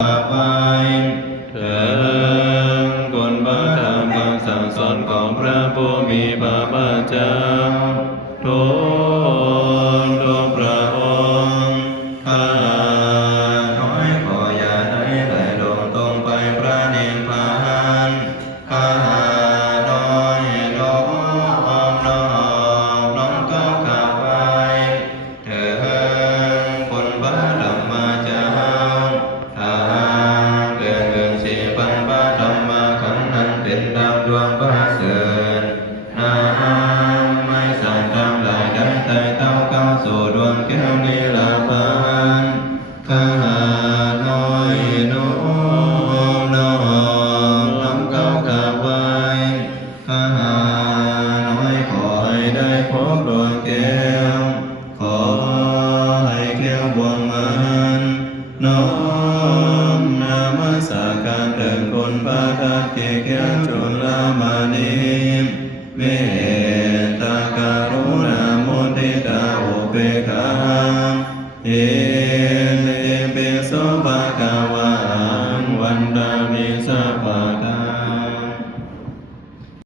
ไปเถิดคุณพระธรรมคำสั่งสอนของพระผู้มีพระภาคเจ้าทุกพระองค์ข้าน้อยขออย่าได้ลงตรงไปพระนิพพานข้าน้อยน้อมน้อมก้าวข้าไปเถิดคุณพระธรรมเจ้าเกินสี่พันพระธรรมขันธ์นั้นเป็นดาวดวงประเสริฐไม่สั่งทำลายได้แต่เต้าเข้าสู่ดวงแก้วนิรพานข้าน้อยน้อมน้อมก้าวข้าไปข้าน้อยขอให้ได้พบดวงแก้วขอให้แก้วบวงมันน้อมนามัสการเดินคุณพระทัตติแก้วจุลมณีเม